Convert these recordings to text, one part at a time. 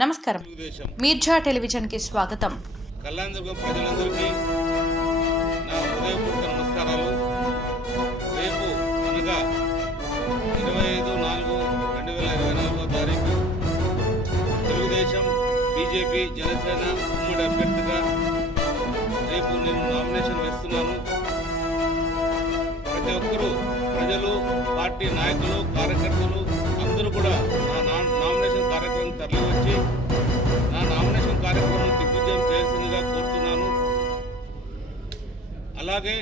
నమస్కారం. తెలుగుదేశం మీర్జా టెలివిజన్కి స్వాగతం. కళ్యాణదుర్గం ప్రజలందరికీ నా హృదయపూర్వక నమస్కారాలు. రేపు అనగా ఇరవై ఐదు నాలుగు రెండు వేల ఇరవై నాలుగో తారీఖు తెలుగుదేశం బీజేపీ జనసేన ఉమ్మడి అభ్యర్థిగా రేపు నేను నామినేషన్ వేస్తున్నాను. ప్రతి ఒక్కరూ ప్రజలు పార్టీ నాయకులు కార్యకర్తలు అందరూ కూడా నా నా- నామినేషన్ కార్యక్రమం తరలివచ్చి నా కార్యక్రమం దిగ్విజయం చేయాల్సిందిగా కోరుతున్నాను అలాగే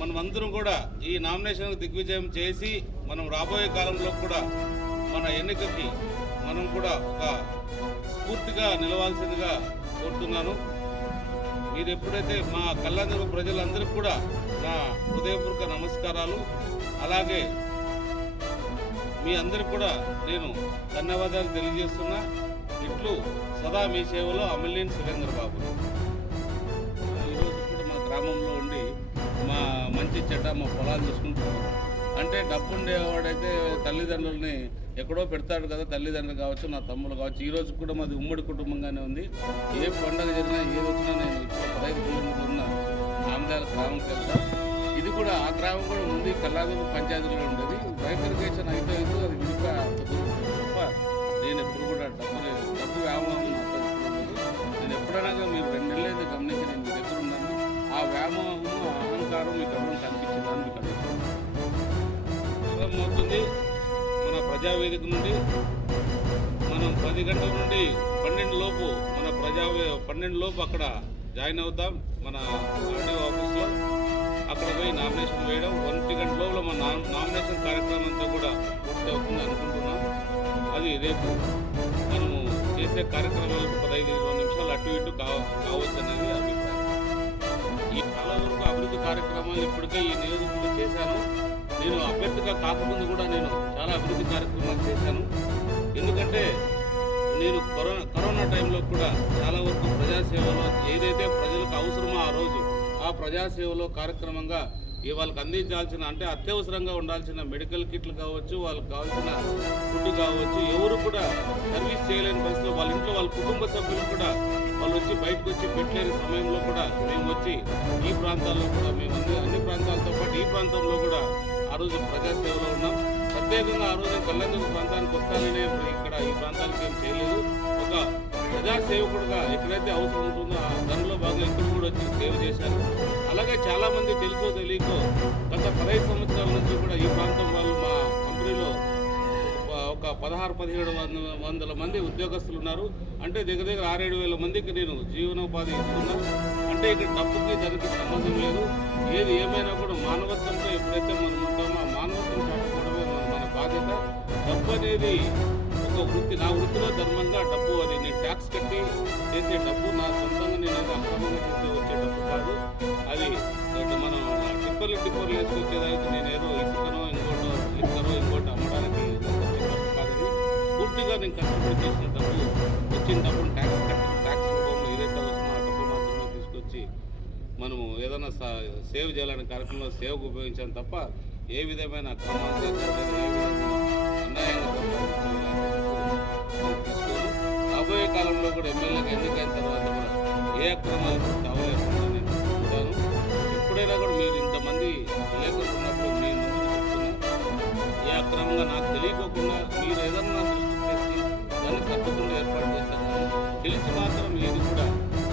మనమందరం కూడా ఈ నామినేషన్ దిగ్విజయం చేసి మనం రాబోయే కాలంలో కూడా మన ఎన్నికకి మనం కూడా ఒక స్ఫూర్తిగా నిలవాల్సిందిగా కోరుతున్నాను మీరు ఎప్పుడైతే మా కళ్యాణ ప్రజలందరికీ కూడా నా హృదయపూర్వక నమస్కారాలు అలాగే మీ అందరికి కూడా నేను ధన్యవాదాలు తెలియజేస్తున్నా. ఇట్లు సదా మీ సేవలో అమలిన్ సురేంద్ర బాబు ఈరోజు కూడా మా గ్రామంలో ఉండి మా మంచి చెడ్డ మా పొలాలు చూసుకుంటున్నాం అంటే డబ్బు ఉండేవాడైతే తల్లిదండ్రులని ఎక్కడో పెడతాడు కదా తల్లిదండ్రులు కావచ్చు నా తమ్ముడు కావచ్చు. ఈ రోజు కూడా మాది ఉమ్మడి కుటుంబంగానే ఉంది. ఏ పండగ జరిగినా ఏది వచ్చినా నేను ఇక్కడ పదహైదు కిలోమీటర్లు ఉన్న ఆమదాల గ్రామంకి వెళ్తా ఇది కూడా ఆ గ్రామం కూడా ఉంది. కల్లాది పంచాయతీలో ఉండేది. రైతు అయితే అయితే అది విడిగా అవుతుంది మన ప్రజావేదిక నుండి మనం పది గంటల నుండి పన్నెండు లోపు మన ప్రజా పన్నెండు లోపు అక్కడ జాయిన్ అవుతాం మన ఆర్డీఓ ఆఫీస్లో. అక్కడ పోయి నామినేషన్ వేయడం ఒంటి గంట లోపల మన నామినేషన్ కార్యక్రమం అంతా కూడా పూర్తి అవుతుంది అనుకుంటున్నాం. అది రేపు మనము చేసే కార్యక్రమాలకు పదహైదు ఇరవై నిమిషాలు అటు ఇటు కావ కావచ్చు అనేది అభిప్రాయం. ఈ చాలా వరకు అభివృద్ధి కార్యక్రమాలు ఇప్పటికే ఈ నియోజకవర్గంలో చేశాను. నేను అభ్యర్థిగా కాకముందు కూడా నేను చాలా అభివృద్ధి కార్యక్రమాలు చేశాను. ఎందుకంటే నేను కరోనా కరోనా టైంలో కూడా చాలా వరకు ప్రజాసేవలో ఏదైతే ప్రజలకు అవసరమో ఆ రోజు ఆ ప్రజాసేవలో కార్యక్రమంగా ఈ వాళ్ళకి అందించాల్సిన అంటే అత్యవసరంగా ఉండాల్సిన మెడికల్ కిట్లు కావచ్చు వాళ్ళకి కావాల్సిన ఫుడ్ కావచ్చు ఎవరు కూడా సర్వీస్ చేయలేని పరిస్థితిలో వాళ్ళ ఇంట్లో వాళ్ళ కుటుంబ సభ్యులు కూడా వాళ్ళు వచ్చి బయటకు వచ్చి పెట్టలేని సమయంలో కూడా మేము వచ్చి ఈ ప్రాంతాల్లో కూడా మేము అన్ని ప్రాంతాలతో పాటు ఈ ప్రాంతంలో కూడా ఆ రోజు ప్రజాసేవలో ఉన్నాం. ప్రత్యేకంగా ఆ రోజు కళ్యాణ ప్రాంతానికి వస్తాననే ఇక్కడ ఈ ప్రాంతానికి ఏం చేయలేదు. ఒక ప్రజాసేవకుడుగా ఎక్కడైతే అవసరం ఉంటుందో ఆ దానిలో భాగంగా ఇక్కడ కూడా వచ్చి సేవ చేశాను అలాగే చాలా మంది తెలుసో తెలియకో గత పదహైదు సంవత్సరాల నుంచి కూడా ఈ ప్రాంతం వాళ్ళు ఒక- పదహారు పదిహేడు వందల వందల మంది ఉద్యోగస్తులు ఉన్నారు. అంటే దగ్గర దగ్గర ఆరేడు వేల మందికి నేను జీవనోపాధి ఇస్తున్నాను అంటే ఇక్కడ డబ్బుకి దానికి సంబంధం లేదు. ఏది ఏమైనా కూడా మానవత్వంతో ఎప్పుడైతే మనం ఉంటామో ఆ మానవత్వం చాటుకోవడమే మన బాధ్యత. డబ్బు అనేది ఒక వృత్తి నా వృత్తిలో ధర్మంగా డబ్బు అది. నేను ట్యాక్స్ కట్టి చేసే డబ్బు నా సొంతంగా నేను అది అక్రమంగా చేసే వచ్చే డబ్బు కాదు. అది మనం టిప్పర్లు టిప్పర్లు వేసుకొచ్చేదైతే నేను ఏదో ఇసుకనో నేను కష్టపడి చేసిన డబ్బులు వచ్చిన డబ్బులు ట్యాక్స్ కట్టి ట్యాక్స్ రూపంలో ఏదైతే వస్తుందో ఆ డబ్బు మాత్రమే తీసుకొచ్చి మనము ఏదైనా సేవ్ చేయాలనే కార్యక్రమంలో సేవకు ఉపయోగించాను తప్ప ఏ విధమైన అక్రమాలు చేసుకోలేదు రాబోయే కాలంలో కూడా ఎమ్మెల్యేగా ఎన్నికైన తర్వాత కూడా ఏ అక్రమాలు తావలేకుండా తెలిసి మాత్రం ఏది కూడా.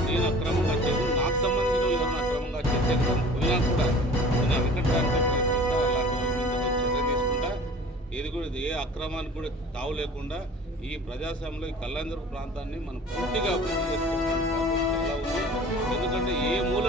నేను అక్రమంగా చేయను నాకు సంబంధించిన ఎవరైనా అక్రమంగా చేసే విధంగా పోయినా కూడా నేను అరికట్టడానికి ప్రయత్నిస్తా అలాంటి చర్య తీసుకుంటా. ఏది కూడా ఏ అక్రమానికి కూడా తావు లేకుండా ఈ ప్రజాస్వామ్యంలో ఈ కళ్యాణదుర్గ ప్రాంతాన్ని మనం పూర్తిగా అభివృద్ధి చేసుకోవాల్సిన ఎందుకంటే ఏ మూల